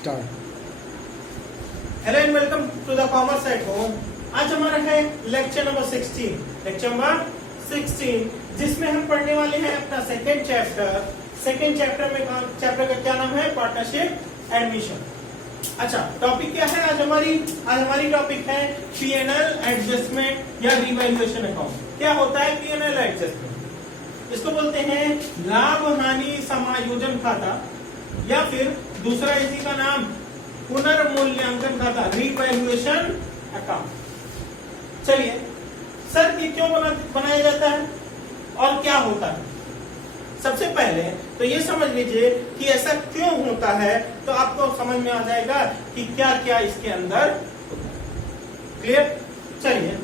Start. Hello and welcome to the commerce at home. आज हमारा है लेक्चर नंबर 16, जिसमें हम पढ़ने वाले हैं अपना सेकेंड चैप्टर में चैप्टर का क्या नाम है? Partnership admission. अच्छा, टॉपिक क्या है आज हमारी टॉपिक है P&L एडजस्टमेंट या रिवैल्यूएशन अकाउंट। क्या होता है P&L एडजस्टमेंट? इसको बोलते हैं लाभ हानि समायोजन खाता, या फिर दूसरा इसी का नाम पुनर्मूल्यांकन खाता, रिवैल्यूएशन अकाउंट। चलिए सर, ये क्यों बनाया जाता है और क्या होता है? सबसे पहले तो ये समझ लीजिए कि ऐसा क्यों होता है, तो आपको समझ में आ जाएगा कि क्या क्या इसके अंदर होता है। क्लियर? चलिए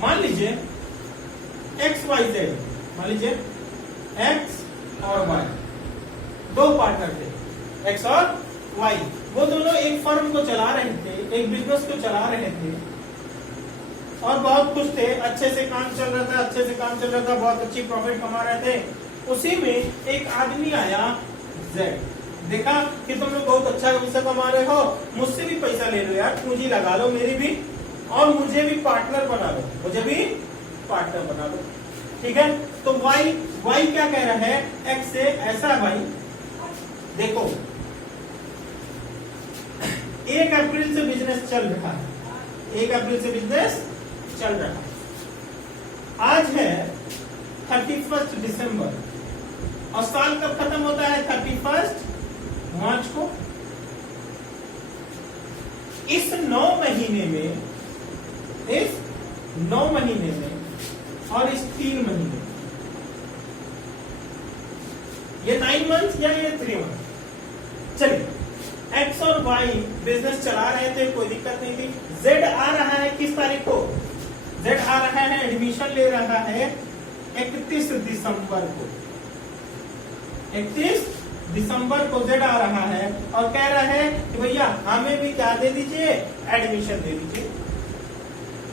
मान लीजिए XYZ, मान लीजिए X और Y दो पार्टनर थे, X और Y। वो दोनों एक फर्म को चला रहे थे, एक बिजनेस को चला रहे थे और बहुत खुश थे, अच्छे से काम चल रहा था, बहुत अच्छी प्रॉफिट कमा रहे थे। उसी में एक आदमी आया Z, देखा कि तुम लोग बहुत अच्छा पैसा कमा रहे हो, मुझसे भी पैसा ले लो यार, पूंजी लगा लो मेरी भी, और मुझे भी पार्टनर बना लो, ठीक है? तो Y क्या कह रहा है X से? ऐसा है भाई, देखो 1 अप्रैल से बिजनेस चल रहा है, 1 अप्रैल से बिजनेस चल रहा है। आज है 31 दिसंबर और साल कब खत्म होता है? 31 मार्च को। इस 9 महीने में और इस 3 महीने, ये 9 मंथ या ये 3 मंथ। चलिए, X और Y बिजनेस चला रहे थे, कोई दिक्कत नहीं थी। Z आ रहा है किस तारीख को? Z आ रहा है, एडमिशन ले रहा है 31 दिसंबर को। 31 दिसंबर को Z आ रहा है और कह रहा है कि भैया हमें भी क्या दे दीजिए? एडमिशन दे दीजिए।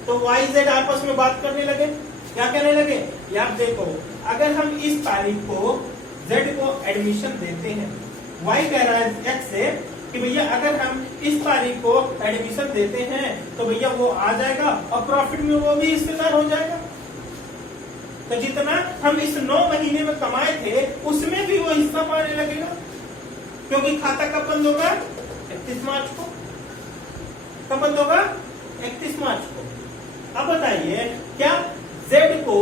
तो YZ आपस में बात करने लगे, क्या कहने लगे? यार देखो, अगर हम इस तारीख को Z को एडमिशन देते हैं, Y कह रहा है X से कि भैया अगर हम इस तारीख को एडमिशन देते हैं तो भैया वो आ जाएगा और प्रॉफिट में वो भी हिस्सेदार हो जाएगा। तो जितना हम इस 9 महीने में कमाए थे उसमें भी वो हिस्सा पाने लगेगा, क्योंकि खाता कब बंद होगा? 31 मार्च को। कब बंद होगा? 31 मार्च को। अब बताइए, क्या Z को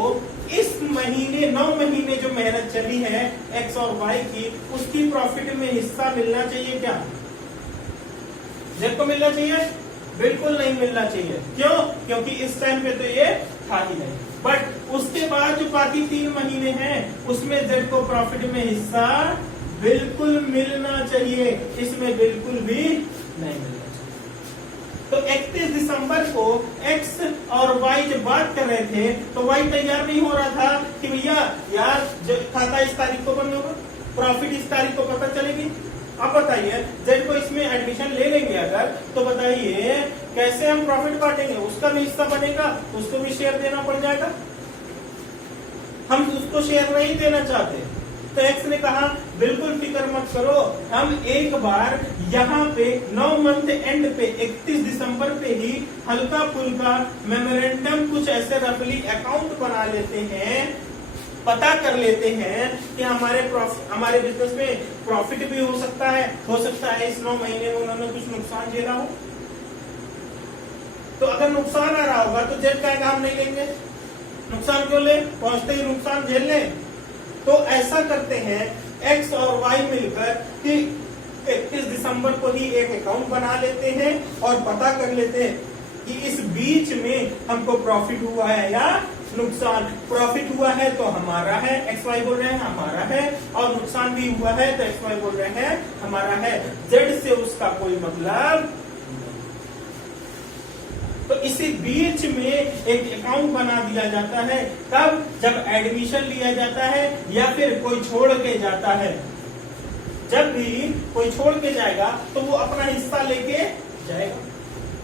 इस महीने 9 महीने जो मेहनत चली है X और Y की, उसकी प्रॉफिट में हिस्सा मिलना चाहिए क्या? Z को मिलना चाहिए? बिल्कुल नहीं मिलना चाहिए। क्यों? क्योंकि इस टाइम पे तो ये था ही नहीं। बट उसके बाद जो बाकी 3 महीने हैं उसमें Z को प्रॉफिट में हिस्सा बिल्कुल मिलना चाहिए, इसमें बिल्कुल भी नहीं मिलना चाहिए। तो 31 दिसंबर को X और Y जब बात कर रहे थे तो Y तैयार नहीं हो रहा था कि भैया यार खाता इस तारीख को बंद होगा, प्रॉफिट इस तारीख को पता चलेगी। अब बताइए, Z को इसमें एडमिशन ले लेंगे अगर, तो बताइए कैसे हम प्रॉफिट बांटेंगे? उसका भी हिस्सा बनेगा, उसको भी शेयर देना पड़ जाएगा। हम उसको शेयर नहीं देना चाहते, तो X ने कहा बिल्कुल फिक्र मत करो, हम एक बार यहाँ पे 9 मंथ एंड पे 31 दिसंबर पे ही हल्का फुल्का मेमोरेंडम कुछ ऐसे रफली अकाउंट बना लेते हैं, पता कर लेते हैं कि हमारे बिजनेस में प्रॉफिट भी हो सकता है इस 9 महीने में उन्होंने कुछ नुकसान झेला हो। तो अगर नुकसान आ रहा होगा तो Z का काम नहीं लेंगे, नुकसान क्यों ले? पहुंचते ही नुकसान झेल लें। तो ऐसा करते हैं X और Y मिलकर कि 31 दिसंबर को ही एक अकाउंट बना लेते हैं और पता कर लेते हैं कि इस बीच में हमको प्रॉफिट हुआ है या नुकसान। प्रॉफिट हुआ है तो हमारा है, XY बोल रहे हैं हमारा है, और नुकसान भी हुआ है तो XY बोल रहे हैं हमारा है। Z से उसका कोई मतलब। तो इसी बीच में एक अकाउंट बना दिया जाता है। कब? जब एडमिशन लिया जाता है या फिर कोई छोड़ के जाता है। जब भी कोई छोड़ के जाएगा तो वो अपना हिस्सा लेके जाएगा,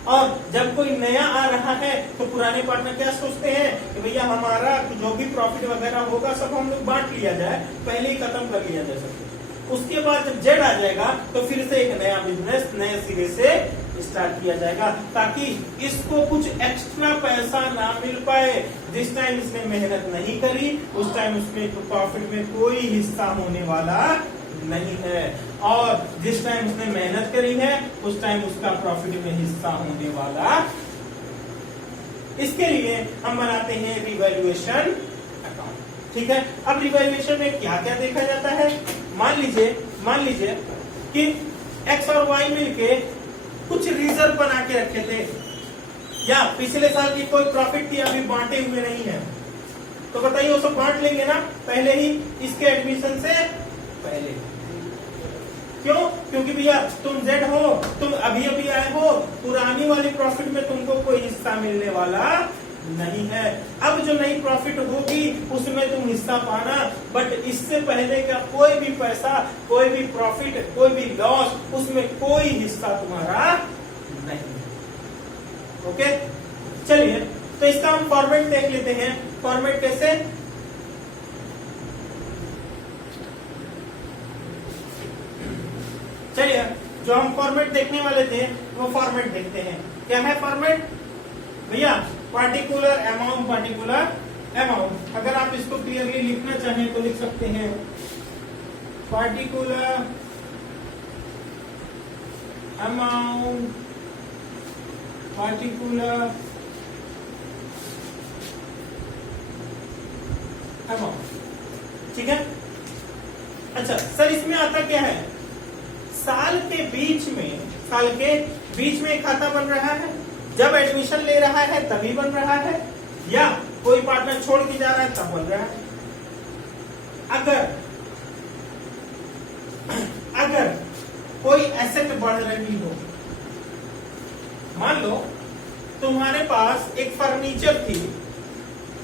और जब कोई नया आ रहा है तो पुराने पार्टनर क्या सोचते हैं कि भैया हमारा जो भी प्रॉफिट वगैरह होगा सब हम लोग बांट लिया जाए, पहले ही खत्म कर लिया जाए सब कुछ। उसके बाद जब जेड आ जाएगा तो फिर से एक नया बिजनेस नए सिरे से स्टार्ट किया जाएगा, ताकि इसको कुछ एक्स्ट्रा पैसा ना मिल पाए। जिस टाइम इसने मेहनत नहीं करी उस टाइम उसमें प्रॉफिट में कोई हिस्सा होने वाला नहीं है, और जिस टाइम उसने मेहनत करी है उस टाइम उसका प्रॉफिट में हिस्सा होने वाला। इसके लिए हम बनाते हैं रिवैल्यूएशन अकाउंट। ठीक है, अब रिवैल्यूएशन में क्या क्या देखा जाता है? मान लीजिए कि एक्स और वाई मिलके कुछ रिजर्व बना के रखे थे, या पिछले साल की कोई प्रॉफिट थी अभी बांटे हुए नहीं है, तो बताइए वो सब बांट लेंगे ना पहले ही इसके एडमिशन से पहले। क्यों? क्योंकि भैया तुम जेड हो, तुम अभी अभी आए हो, पुरानी वाली प्रॉफिट में तुमको कोई हिस्सा मिलने वाला नहीं है। अब जो नई प्रॉफिट होगी उसमें तुम हिस्सा पाना, बट इससे पहले का कोई भी पैसा, कोई भी प्रॉफिट, कोई भी लॉस, उसमें कोई हिस्सा तुम्हारा नहीं। ओके, चलिए तो इसका हम फॉर्मेट देख लेते हैं। फॉर्मेट कैसे? चलिए जो हम फॉर्मेट देखने वाले थे वो फॉर्मेट देखते हैं। क्या है फॉर्मेट भैया? Particular amount. अगर आप इसको क्लियरली लिखना चाहें तो लिख सकते हैं पार्टिकुलर अमाउंट, ठीक है। अच्छा सर, इसमें आता क्या है? साल के बीच में एक खाता बन रहा है, जब एडमिशन ले रहा है तभी बन रहा है, या कोई पार्टनर छोड़ के जा रहा है तब बन रहा है। अगर कोई एसेट बढ़ रही हो, मान लो तुम्हारे पास एक फर्नीचर थी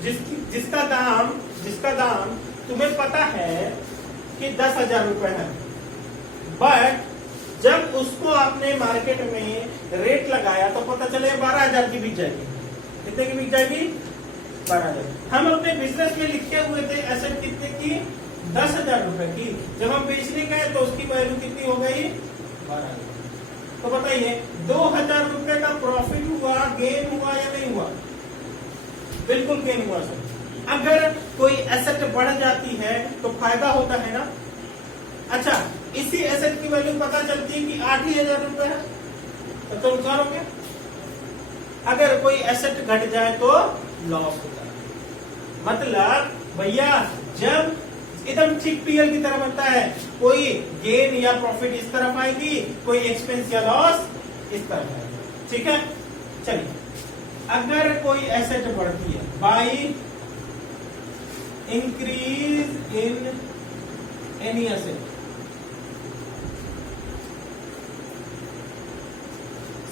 जिसका दाम तुम्हें पता है कि 10,000 रुपए है, बट जब उसको आपने मार्केट में रेट लगाया तो पता चले 12,000 की बिक जाएगी। कितने की बिक जाएगी? 12,000। हम अपने बिजनेस में लिखे हुए थे एसेट कितने की? 10,000 रुपए की। जब हम बेचने गए तो उसकी वैल्यू कितनी हो गई? 12,000। तो बताइए 2,000 रुपए का प्रॉफिट हुआ, गेन हुआ या नहीं हुआ? बिल्कुल गेन हुआ सर। अगर कोई एसेट बढ़ जाती है तो फायदा होता है ना। अच्छा, इसी एसेट की वैल्यू पता चलती है कि 8,000 रुपए है तो नुकसान हो गया। अगर कोई एसेट घट जाए तो लॉस होता है। मतलब भैया जब एकदम ठीक पीएल की तरह बनता है, कोई गेन या प्रॉफिट इस तरफ आएगी, कोई एक्सपेंस या लॉस इस तरफ आएगी। ठीक है, चलिए अगर कोई एसेट बढ़ती है by increase in any asset,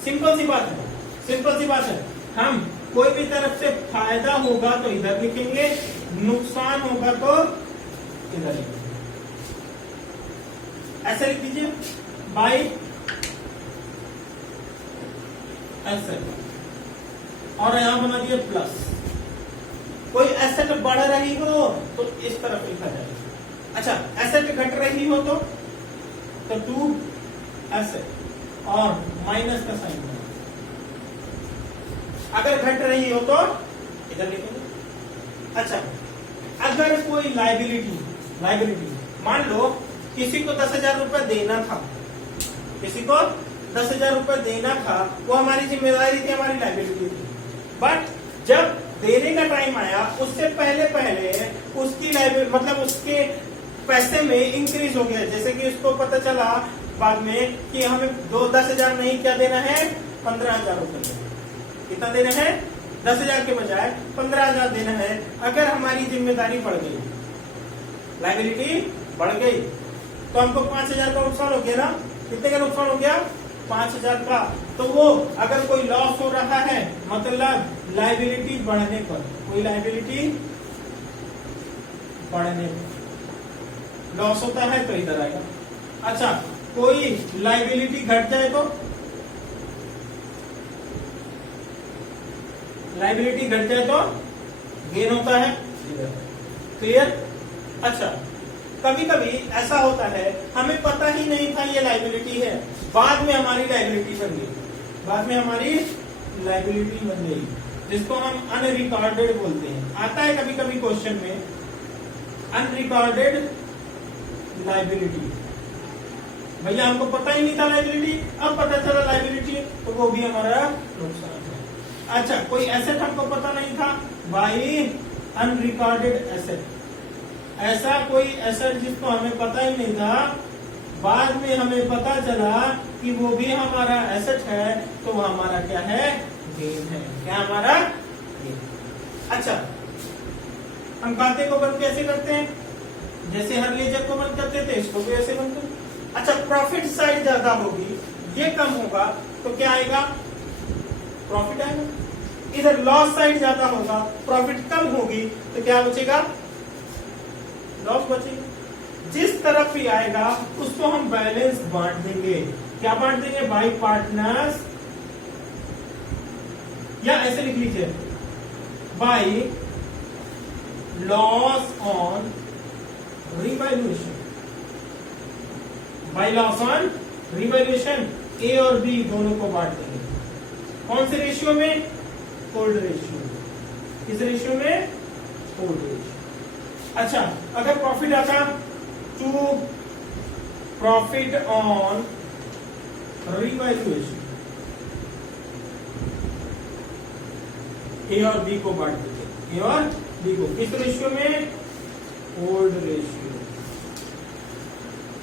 simple सी बात है। हम कोई भी तरफ से फायदा होगा तो इधर लिखेंगे, नुकसान होगा तो इधर लिखेंगे। ऐसे लिख दीजिए बाई एसेट, और यहां बना दिए प्लस। कोई एसेट बढ़ रही हो तो इस तरफ लिखा जाएगा। अच्छा, एसेट घट रही हो तो टू एसेट और माइनस का साइन बना। अगर घट रही हो तो इधर लिखेंगे। अच्छा, अगर कोई लाइबिलिटी मान लो किसी को 10,000 रुपए देना था, वो हमारी जिम्मेदारी थी, हमारी लाइबिलिटी थी, बट जब देने का टाइम आया उससे पहले उसकी लाइबिलिटी मतलब उसके पैसे में इंक्रीज हो गया। जैसे कि उसको पता चला बाद में कि हमें 10,000 नहीं क्या देना है, 15,000 रुपए। कितना देना है? 10,000 के बजाय 15,000 देना है। अगर हमारी जिम्मेदारी बढ़ गई, लाइबिलिटी बढ़ गई, तो हमको 5,000 का नुकसान हो गया ना। कितने का नुकसान हो गया? 5,000 का। तो वो अगर कोई लॉस हो रहा है मतलब लाइबिलिटी बढ़ने पर, कोई लाइबिलिटी बढ़ने पर लॉस होता है तो इधर आएगा। अच्छा, कोई लाइबिलिटी घट जाए तो गेन होता है। क्लियर? अच्छा, कभी कभी ऐसा होता है हमें पता ही नहीं था ये लाइबिलिटी है, बाद में हमारी लाइबिलिटी बन गई, बाद में हमारी लाइबिलिटी बन गई, जिसको हम अनरिकॉर्डेड बोलते हैं। आता है कभी कभी क्वेश्चन में अनरिकॉर्डेड लाइबिलिटी। भैया हमको पता ही नहीं था लाइबिलिटी, अब पता चला लाइबिलिटी, तो वो भी हमारा नुकसान है। अच्छा, कोई एसेट हमको पता नहीं था, बाई अनरिकॉर्डेड एसेट, ऐसा कोई एसेट जिसको हमें पता ही नहीं था, बाद में हमें पता चला कि वो भी हमारा एसेट है, तो वो हमारा क्या है, गेन है। क्या हमारा गेन। अच्छा, हम खाते को बंद कैसे करते हैं, जैसे हर लेजर को बंद करते थे, इसको भी ऐसे बंद करते। अच्छा, प्रॉफिट साइड ज्यादा होगी, ये कम होगा, तो क्या आएगा, प्रॉफिट आएगा। इधर लॉस साइड ज्यादा होगा, प्रॉफिट कम होगी, तो क्या बचेगा, लॉस बचेगा। जिस तरफ भी आएगा उसको हम बैलेंस बांट देंगे। क्या बांट देंगे, बाई पार्टनर्स, या ऐसे लिख लीजिए, by loss on revaluation, by loss on revaluation A और बी दोनों को बांट देंगे। कौन से रेशियो में, ओल्ड रेशियो। किस रेशियो में, ओल्ड रेशियो। अच्छा, अगर प्रॉफिट आता to profit on revaluation, A और बी को बांट देते, ए और बी को किस रेशियो में, ओल्ड रेशियो।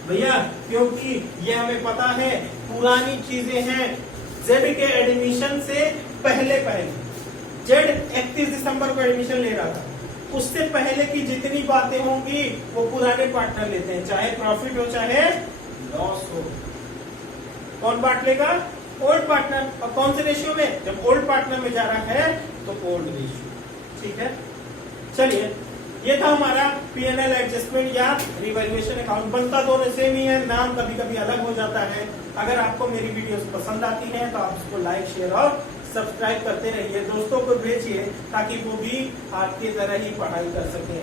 भैया क्योंकि ये हमें पता है पुरानी चीजें हैं, जेड के एडमिशन से पहले जेड 31 दिसंबर को एडमिशन ले रहा था, उससे पहले की जितनी बातें होंगी वो पुराने पार्टनर लेते हैं, चाहे प्रॉफिट हो चाहे लॉस हो। कौन बांट लेगा, ओल्ड पार्टनर। और कौन से रेशियो में, जब ओल्ड पार्टनर में जा रहा है तो ओल्ड रेशियो। ठीक है, चलिए ये था हमारा P&L एडजस्टमेंट या रिवैल्यूएशन अकाउंट। बनता दोनों सेम ही है, नाम कभी कभी अलग हो जाता है। अगर आपको मेरी वीडियोस पसंद आती हैं तो आप इसको लाइक, शेयर और सब्सक्राइब करते रहिए, दोस्तों को भेजिए ताकि वो भी आपकी तरह ही पढ़ाई कर सकें।